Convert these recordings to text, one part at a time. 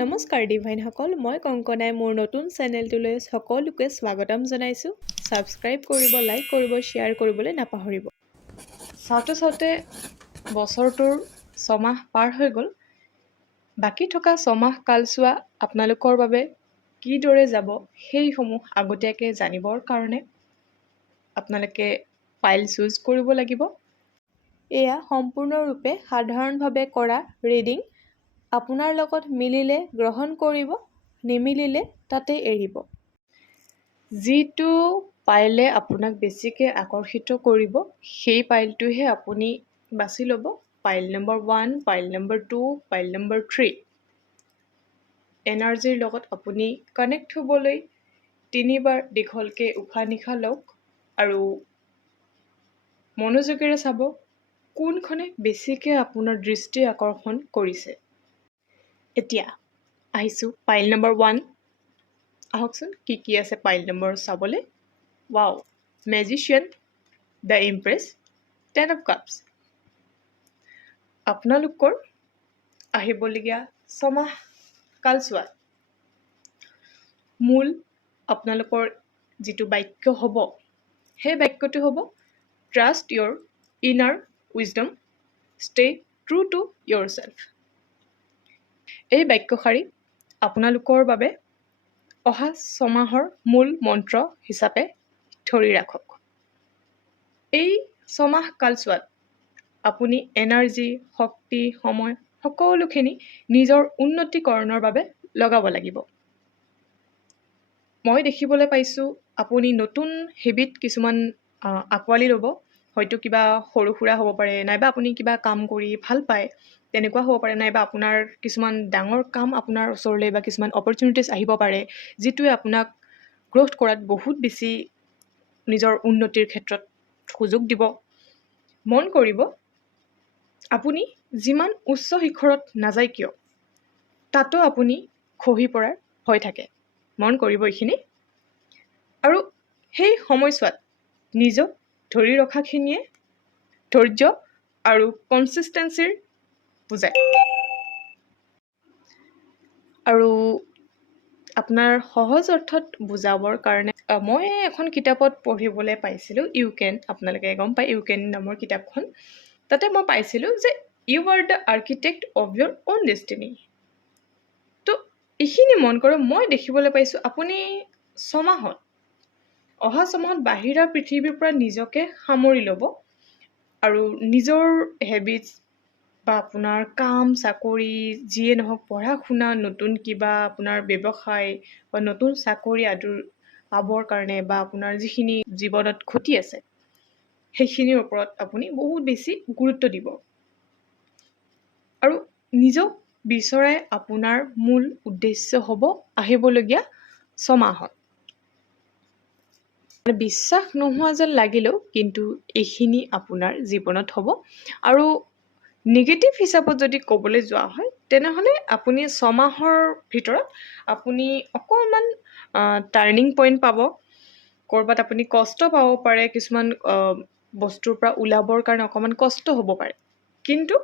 নমস্কাৰ ডিভাইনসকল, মই কংকনাই মোৰ নতুন চেনেলটোলৈ সকলোকে স্বাগতম জনাইছোঁ। ছাবস্ক্ৰাইব কৰিব, লাইক কৰিব, শ্বেয়াৰ কৰিবলৈ নাপাহৰিব। চাওঁতে চাওঁতে বছৰটোৰ 6 মাহ পাৰ হৈ গ'ল। বাকী থকা 6 মাহ কালছোৱা আপোনালোকৰ বাবে কিদৰে যাব সেইসমূহ আগতীয়াকৈ জানিবৰ কাৰণে আপোনালোকে ফাইল চুজ কৰিব লাগিব। এয়া সম্পূৰ্ণৰূপে সাধাৰণভাৱে কৰা ৰিডিং। আপোনাৰ লগত মিলিলে গ্ৰহণ কৰিব, নিমিলিলে তাতে এৰিব। যিটো পাইলে আপোনাক বেছিকৈ আকৰ্ষিত কৰিব সেই পাইলটোহে আপুনি বাছি ল'ব। পাইল নম্বৰ 1, পাইল নম্বৰ 2, পাইল নম্বৰ 3। এনাৰ্জিৰ লগত আপুনি কানেক্ট হ'বলৈ 3বাৰ দীঘলকৈ উশাহ নিশাহ লওক আৰু মনোযোগেৰে চাব কোনখনে বেছিকৈ আপোনাৰ দৃষ্টি আকৰ্ষণ কৰিছে। এতিয়া আহিছোঁ পাইল নম্বৰ 1। আহকচোন কি কি আছে পাইল নম্বৰ চাবলৈ। Wow, magician, the Impress, 10 of cups. আপোনালোকৰ আহিবলগীয়া 6 মাহ কালছোৱাত মূল আপোনালোকৰ যিটো বাক্য হ'ব সেই বাক্যটো হ'ব trust your inner wisdom, stay true to yourself. এই বাক্যশাৰী আপোনালোকৰ বাবে অহা 6 মাহৰ মূল মন্ত্ৰ হিচাপে ধৰি ৰাখক। এই 6 মাহ কালছোৱাত আপুনি এনাৰ্জি, শক্তি, সময় সকলোখিনি নিজৰ উন্নতিকৰণৰ বাবে লগাব লাগিব। মই দেখিবলৈ পাইছোঁ আপুনি নতুন হেবিট কিছুমান আঁকোৱালি ল'ব। হয়তো কিবা সৰু সুৰা হ'ব পাৰে, নাইবা আপুনি কিবা কাম কৰি ভাল পায় তেনেকুৱা হ'ব পাৰে, নাইবা আপোনাৰ কিছুমান ডাঙৰ কাম আপোনাৰ ওচৰলৈ বা কিছুমান অপৰচুনিটিছ আহিব পাৰে যিটোৱে আপোনাক গ্ৰ'থ কৰাত বহুত বেছি নিজৰ উন্নতিৰ ক্ষেত্ৰত সুযোগ দিব। মন কৰিব আপুনি যিমান উচ্চ শিখৰত নাযায় কিয় তাতো আপুনি খহি পৰাৰ ভয় থাকে। মন কৰিব এইখিনি। আৰু সেই সময়ছোৱাত নিজক ধৰি ৰখাখিনিয়ে ধৈৰ্য আৰু কনচিষ্টেঞ্চিৰ বুজায়। আৰু আপোনাৰ সহজ অৰ্থত বুজাবৰ কাৰণে মই এখন কিতাপত পঢ়িবলৈ পাইছিলোঁ, ইউ কেন, আপোনালোকে গম পায় ইউ কেন নামৰ কিতাপখন। তাতে মই পাইছিলোঁ যে you are the architect of your own destiny. তো এইখিনি মন কৰক, মই দেখিবলৈ পাইছোঁ আপুনি 6 মাহত, অহা 6 মাহত বাহিৰা পৃথিৱীৰ পৰা নিজকে সামৰি ল'ব আৰু নিজৰ হেবিটছ বা আপোনাৰ কাম চাকৰি যিয়ে নহওক, পঢ়া শুনা, নতুন কিবা আপোনাৰ ব্যৱসায় বা নতুন চাকৰি আদিৰ পাবৰ কাৰণে বা আপোনাৰ যিখিনি জীৱনত ঘটি আছে সেইখিনিৰ ওপৰত আপুনি বহুত বেছি গুৰুত্ব দিব। আৰু নিজক বিচৰাই আপোনাৰ মূল উদ্দেশ্য হ'ব আহিবলগীয়া 6 মাহত। বিশ্বাস নোহোৱা যেন লাগিলেও কিন্তু এইখিনি আপোনাৰ জীৱনত হ'ব। আৰু নিগেটিভ হিচাপত যদি ক'বলৈ যোৱা হয় তেনেহ'লে আপুনি 6 মাহৰ ভিতৰত আপুনি অকণমান টাৰ্ণিং পইণ্ট পাব। ক'ৰবাত আপুনি কষ্ট পাব পাৰে, কিছুমান বস্তুৰ পৰা ওলাবৰ কাৰণে অকণমান কষ্ট হ'ব পাৰে, কিন্তু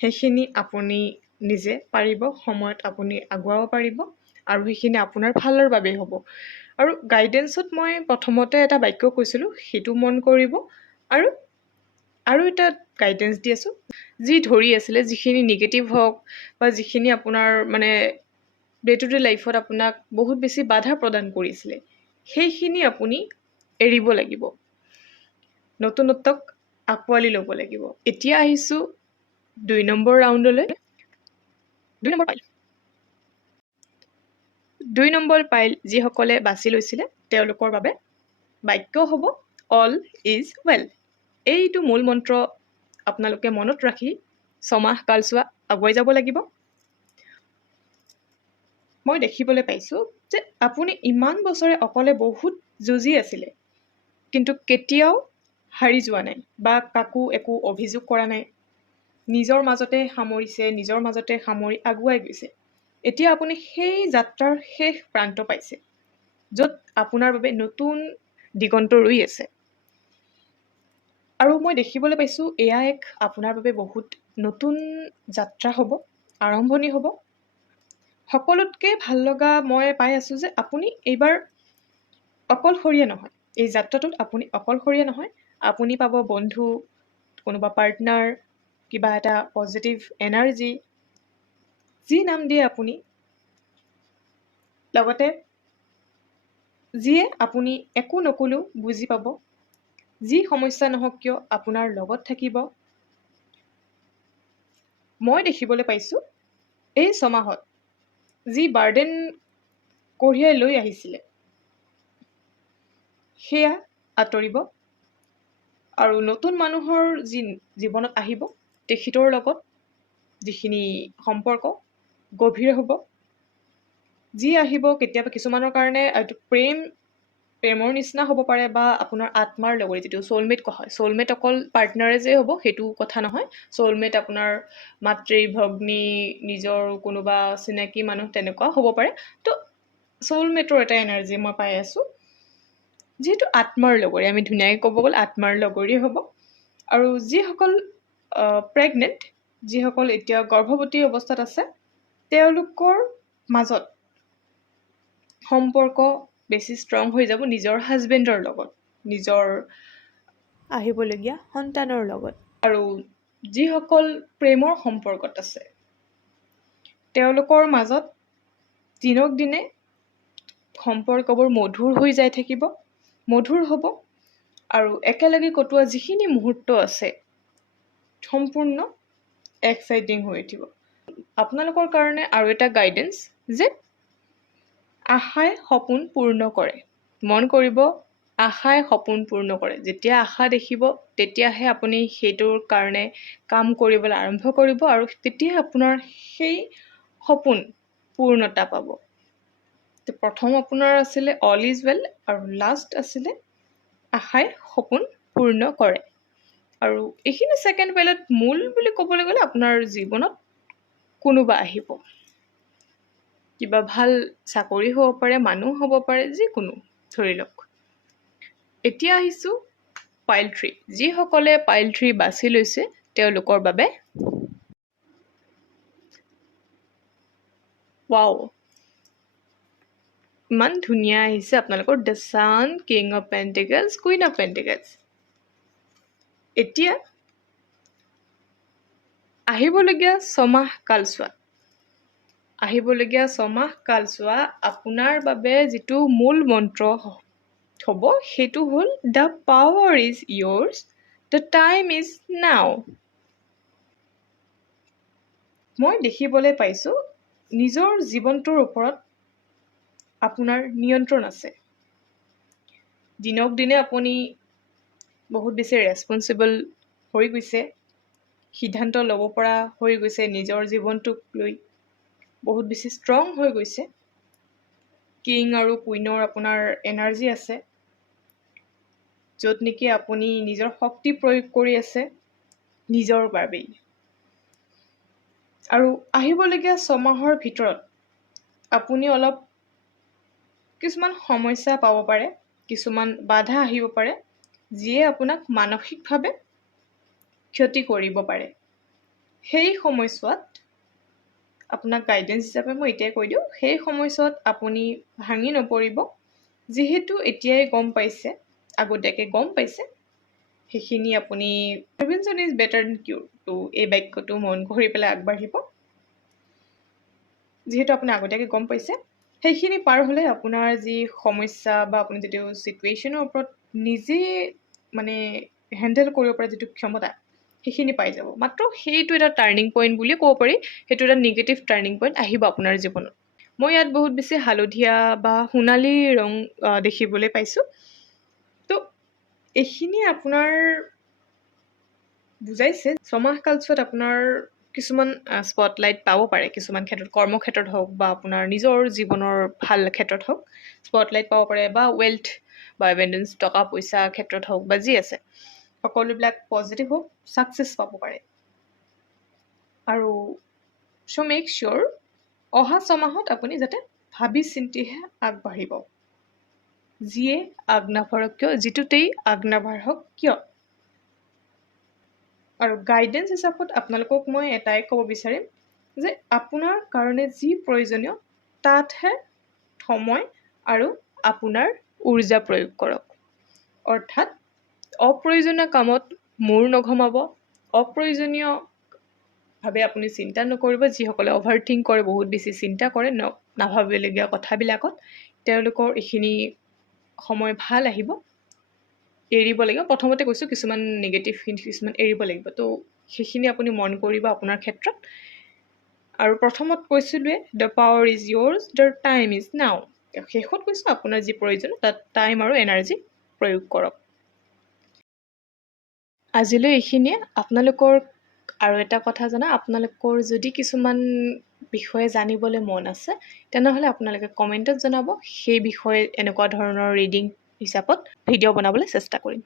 সেইখিনি আপুনি নিজে পাৰিব, সময়ত আপুনি আগুৱাব পাৰিব আৰু সেইখিনি আপোনাৰ ভালৰ বাবেই হ'ব। আৰু গাইডেঞ্চত মই প্ৰথমতে এটা বাক্য কৈছিলোঁ, সেইটো মন কৰিব। আৰু এটা গাইডেঞ্চ দি আছোঁ, যি ধৰি আছিলে, যিখিনি নিগেটিভ হওক বা যিখিনি আপোনাৰ মানে ডে টু ডে লাইফত আপোনাক বহুত বেছি বাধা প্ৰদান কৰিছিলে সেইখিনি আপুনি এৰিব লাগিব, নতুনত্বক আঁকোৱালি ল'ব লাগিব। এতিয়া আহিছোঁ 2 নম্বৰ ৰাউণ্ডলৈ। 2 নম্বৰ পাইল। 2 নম্বৰ পাইল যিসকলে বাছি লৈছিলে তেওঁলোকৰ বাবে বাক্য হ'ব অল ইজ ৱেল। এইটো মূল মন্ত্ৰ আপোনালোকে মনত ৰাখি 6 মাহ কালছোৱা আগুৱাই যাব লাগিব। মই দেখিবলৈ পাইছোঁ যে আপুনি ইমান বছৰে অকলে বহুত যুঁজি আছিলে কিন্তু কেতিয়াও হাৰি যোৱা নাই বা কাকো একো অভিযোগ কৰা নাই। নিজৰ মাজতে সামৰিছে, নিজৰ মাজতে সামৰি আগুৱাই গৈছে। এতিয়া আপুনি সেই যাত্ৰাৰ শেষ প্ৰান্ত পাইছে য'ত আপোনাৰ বাবে নতুন দিগন্ত ৰৈ আছে। আৰু মই দেখিবলৈ পাইছোঁ এয়া এক আপোনাৰ বাবে বহুত নতুন যাত্ৰা হ'ব, আৰম্ভণি হ'ব। সকলোতকৈ ভাল লগা মই পাই আছোঁ যে আপুনি এইবাৰ অকলশৰীয়া নহয়। এই যাত্ৰাটোত আপুনি অকলশৰীয়া নহয়। আপুনি পাব বন্ধু, কোনোবা পাৰ্টনাৰ, কিবা এটা পজিটিভ এনাৰ্জি, যি নাম দিয়ে আপুনি। লগতে যিয়ে আপুনি একো নকলেও বুজি পাব, যি সমস্যা নহওক কিয় আপোনাৰ লগত থাকিব। মই দেখিবলৈ পাইছোঁ এই ছমাহত যি বাৰ্ডেন কঢ়িয়াই লৈ আহিছিলে সেয়া আঁতৰিব, আৰু নতুন মানুহৰ যি জীৱনত আহিব তেখেতৰ লগত যিখিনি সম্পৰ্ক গভীৰ হ'ব। যি আহিব কেতিয়াবা কিছুমানৰ কাৰণে এইটো প্ৰেমৰ নিচিনা হ'ব পাৰে, বা আপোনাৰ আত্মাৰ লগত যিটো চ'লমেট কোৱা হয়। চ'লমেট অকল পাৰ্টনাৰে যে হ'ব সেইটো কথা নহয়। চ'লমেট আপোনাৰ মাতৃ, ভগ্নী, নিজৰ কোনোবা চিনাকি মানুহ তেনেকুৱা হ'ব পাৰে। তো চ'লমেটৰ এটা এনাৰ্জি মই পাই আছোঁ, যিহেতু আত্মাৰ লগৰী, আমি ধুনীয়াকৈ ক'ব গ'লে আত্মাৰ লগৰী হ'ব। আৰু যিসকল প্ৰেগনেণ্ট, যিসকল এতিয়া গৰ্ভৱতী অৱস্থাত আছে, তেওঁলোকৰ মাজত সম্পৰ্ক বেছি ষ্ট্ৰং হৈ যাব নিজৰ হাজবেণ্ডৰ লগত, নিজৰ আহিবলগীয়া সন্তানৰ লগত। আৰু যিসকল প্ৰেমৰ সম্পৰ্কত আছে তেওঁলোকৰ মাজত দিনক দিনে সম্পৰ্কবোৰ মধুৰ হৈ যাই থাকিব, মধুৰ হ'ব। আৰু একেলগে কটোৱা যিখিনি মুহূৰ্ত আছে সম্পূৰ্ণ এক্সাইটিং হৈ উঠিব। আপোনালোকৰ কাৰণে আৰু এটা গাইডেঞ্চ যে আশাই সপোন পূৰ্ণ কৰে। মন কৰিব, আশাই সপোন পূৰ্ণ কৰে। যেতিয়া আশা দেখিব তেতিয়াহে আপুনি সেইটোৰ কাৰণে কাম কৰিবলৈ আৰম্ভ কৰিব, আৰু তেতিয়াহে আপোনাৰ সেই সপোন পূৰ্ণতা পাব। প্ৰথম আপোনাৰ আছিলে অল ইজ ৱেল, আৰু লাষ্ট আছিলে আশাই সপোন পূৰ্ণ কৰে। আৰু এইখিনি ছেকেণ্ড ৱেলত মূল বুলি ক'বলৈ গ'লে আপোনাৰ জীৱনত কোনোবা আহিব, কিবা ভাল চাকৰি হ'ব পাৰে, মানুহ হ'ব পাৰে, যিকোনো ধৰি লওক। এতিয়া আহিছোঁ পাইল ট্ৰী। যিসকলে পাইল ট্ৰী বাছি লৈছে তেওঁলোকৰ বাবে ৱাও, ইমান ধুনীয়া আহিছে আপোনালোকৰ the sun, king of pentacles, queen of pentacles. এতিয়া আহিবলগীয়া ছমাহ কালছোৱা আপোনাৰ বাবে যিটো মূল মন্ত্ৰ হ'ব সেইটো হ'ল the power is yours, the time is নাও। মই দেখিবলৈ পাইছোঁ নিজৰ জীৱনটোৰ ওপৰত আপোনাৰ নিয়ন্ত্ৰণ আছে। দিনক দিনে আপুনি বহুত বেছি ৰেছপনচিবল হৈ গৈছে, সিদ্ধান্ত ল'ব পৰা হৈ গৈছে, নিজৰ জীৱনটোক লৈ বহুত বেছি ষ্ট্ৰং হৈ গৈছে। কিং আৰু কুইনৰ আপোনাৰ এনাৰ্জি আছে, য'ত নেকি আপুনি নিজৰ শক্তি প্ৰয়োগ কৰি আছে নিজৰ বাবেই। আৰু আহিবলগীয়া ছমাহৰ ভিতৰত আপুনি অলপ কিছুমান সমস্যা পাব পাৰে, কিছুমান বাধা আহিব পাৰে, যিয়ে আপোনাক মানসিকভাৱে ক্ষতি কৰিব পাৰে। সেই সময়ছোৱাত আপোনাক গাইডেঞ্চ হিচাপে মই এতিয়াই কৈ দিওঁ, সেই সময়ছোৱাত আপুনি ভাঙি নপৰিব। যিহেতু এতিয়াই গম পাইছে, আগতীয়াকৈ গম পাইছে, সেইখিনি আপুনি প্ৰিভেনশ্যন ইজ বেটাৰ দেন কিউৰ, তো এই বাক্যটো মন কৰি পেলাই আগবাঢ়িব। যিহেতু আপুনি আগতীয়াকৈ গম পাইছে, সেইখিনি পাৰ হ'লে আপোনাৰ যি সমস্যা বা আপুনি যিটো ছিটুৱেশ্যনৰ ওপৰত নিজে মানে হেণ্ডেল কৰিব পৰা যিটো ক্ষমতা, সেইখিনি পাই যাব। মাত্ৰ সেইটো এটা টাৰ্ণিং পইণ্ট বুলিয়ে ক'ব পাৰি, সেইটো এটা নিগেটিভ টাৰ্ণিং পইণ্ট আহিব আপোনাৰ জীৱনত। মই ইয়াত বহুত বেছি হালধীয়া বা সোণালী ৰং দেখিবলৈ পাইছোঁ। তো এইখিনি আপোনাৰ বুজাইছে ছমাহ কালছোৱাত আপোনাৰ কিছুমান স্পটলাইট পাব পাৰে, কিছুমান ক্ষেত্ৰত, কৰ্মক্ষেত্ৰত হওক বা আপোনাৰ নিজৰ জীৱনৰ ভাল ক্ষেত্ৰত হওক স্পটলাইট পাব পাৰে, বা ৱেল্থ বা এভেণ্ডেঞ্চ, টকা পইচা ক্ষেত্ৰত হওক বা যি আছে সকলোবিলাক পজিটিভ হওক, ছাকচেছ পাব পাৰে। আৰু চ' মেক চিয়'ৰ অহা ছমাহত আপুনি যাতে ভাবি চিন্তিহে আগবাঢ়িব। যিয়ে আগ নাবাঢ়ক কিয়, যিটোতেই আগ নাবাঢ়ক কিয়, আৰু গাইডেঞ্চ হিচাপত আপোনালোকক মই এটাই ক'ব বিচাৰিম যে আপোনাৰ কাৰণে যি প্ৰয়োজনীয় তাতহে সময় আৰু আপোনাৰ উৰ্জা প্ৰয়োগ কৰক। অৰ্থাৎ অপ্ৰয়োজনীয় কামত মূৰ নঘমাব, অপ্ৰয়োজনীয়ভাৱে আপুনি চিন্তা নকৰিব। যিসকলে অভাৰথিংক কৰে, বহুত বেছি চিন্তা কৰে নাভাবিবলগীয়া কথাবিলাকত, তেওঁলোকৰ এইখিনি সময় ভাল আহিব। এৰিব লাগিব। প্ৰথমতে কৈছোঁ কিছুমান নিগেটিভ কিছুমান এৰিব লাগিব। তো সেইখিনি আপুনি মন কৰিব আপোনাৰ ক্ষেত্ৰত। আৰু প্ৰথমত কৈছিলোঁৱে the power is yours, the time is now. শেষত কৈছোঁ আপোনাৰ যি প্ৰয়োজন তাত টাইম আৰু এনাৰ্জি প্ৰয়োগ কৰক। আজিলৈ এইখিনিয়ে। আপোনালোকৰ আৰু এটা কথা আপোনালোকৰ যদি কিছুমান বিষয়ে জানিবলৈ মন আছে তেনেহ'লে আপোনালোকে কমেণ্টত জনাব। সেই বিষয়ে এনেকুৱা ধৰণৰ ৰিডিং হিচাপত ভিডিঅ' বনাবলৈ চেষ্টা কৰিম।